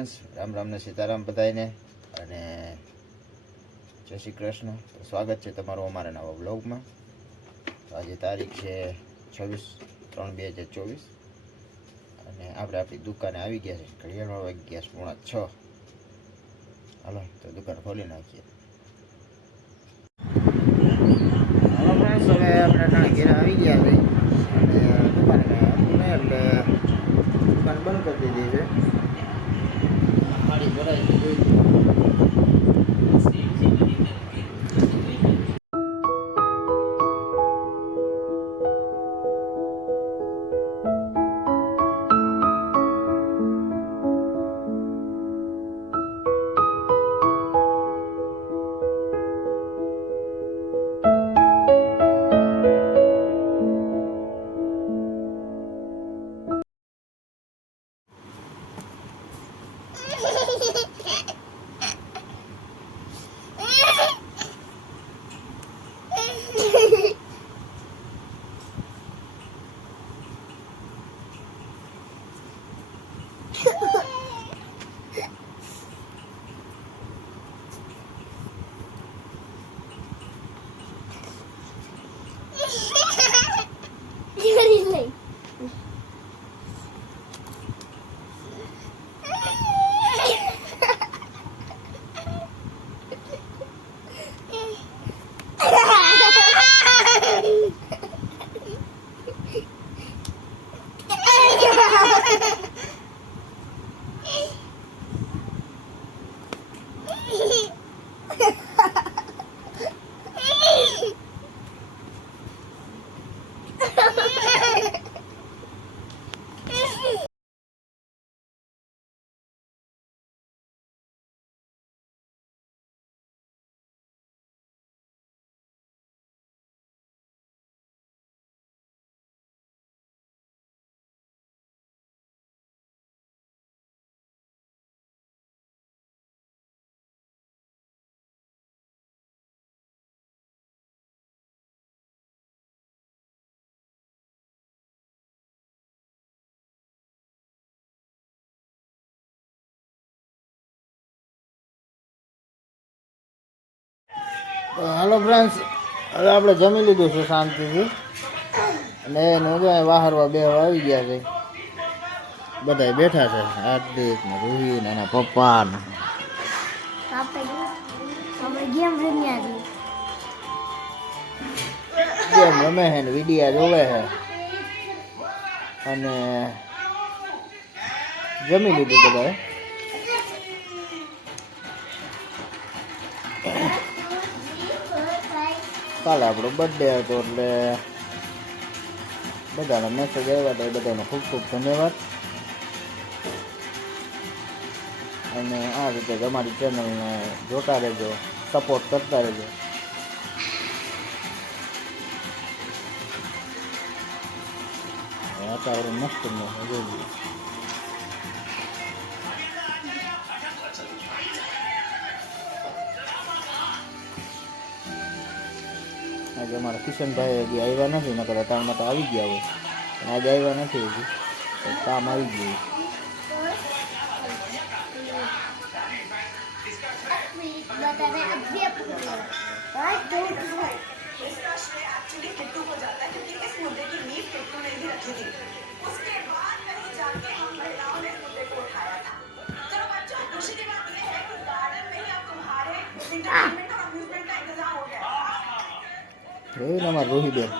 Friends, Ram Ram ને સીતારામ બધાને અને જય શ્રી કૃષ્ણ. તો સ્વાગત છે તમારું અમારા નવા બ્લોગમાં. તો આજે તારીખ છે 26/3/2024 અને આપણે આપણી દુકાને આવી ગયા છે. ઘડિયાળમાં વાગી ગયા છે 5:45. હાલો તો દુકાન ખોલી નાખીએ. હાલો ફ્રેન્ડ્સ, હવે આપણે ઘરે આવી ગયા છે અને દુકાને એટલે દુકાન બંધ કરી દીધી છે. પાણી ભરાઈ ગયું. હાલો ફ્રેન્ડ્સ, હવે આપણે જમી લીધું છે શાંતિથી અને એને વાહરવા બે આવી ગયા છે. બધા બેઠા છે, હાર્દિક ને રોહિત ને એના પપ્પા ને ગેમ રમે છે ને વિડીયા જોવે છે અને જમી લીધું બધાએ. કાલે આપણો બર્થડે હતો એટલે બધાને મેસેજ આવ્યા હતા, એ બધાનો ખૂબ ખૂબ ધન્યવાદ. અને આ રીતે જ અમારી ચેનલને જોતા રહેજો, સપોર્ટ કરતા રહેજો. વાતાવરણ મસ્ત જોઈ. આજે અમારા કિશનભાઈ હજી આવ્યા નથી, નકર અટાણમાં તો આવી ગયા હોય, પણ આજે આવ્યા નથી હજી, કામ આવી ગયું. રોહિત અમાર રોહિત બેન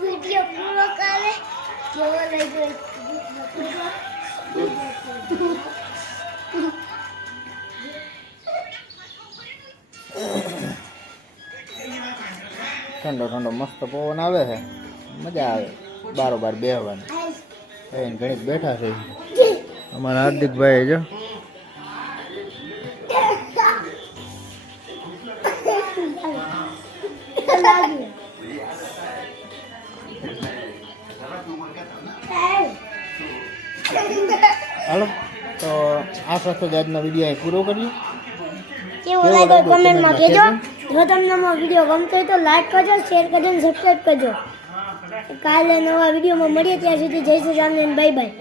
વિડીયો પૂરો કરે કેવો લાગ્યો. ઠંડો ઠંડો મસ્ત પવન આવે છે, મજા આવે બારોબાર બેહવાની. એને ઘણી બેઠા છે અમારા હાર્દિકભાઈ. જો હાલો તો આ સાથે જ આજનો વિડીયો પૂરો કરીએ. કેવો લાગ્યો કમેન્ટમાં કહેજો. જો તમને અમારો વિડીયો ગમતો હોય તો લાઈક કરજો, શેર કરજો અને સબસ્ક્રાઈબ કરજો. કાલે નવા વિડીયોમાં મળીએ, ત્યાં સુધી જય શ્રી રામ ને બાય બાય.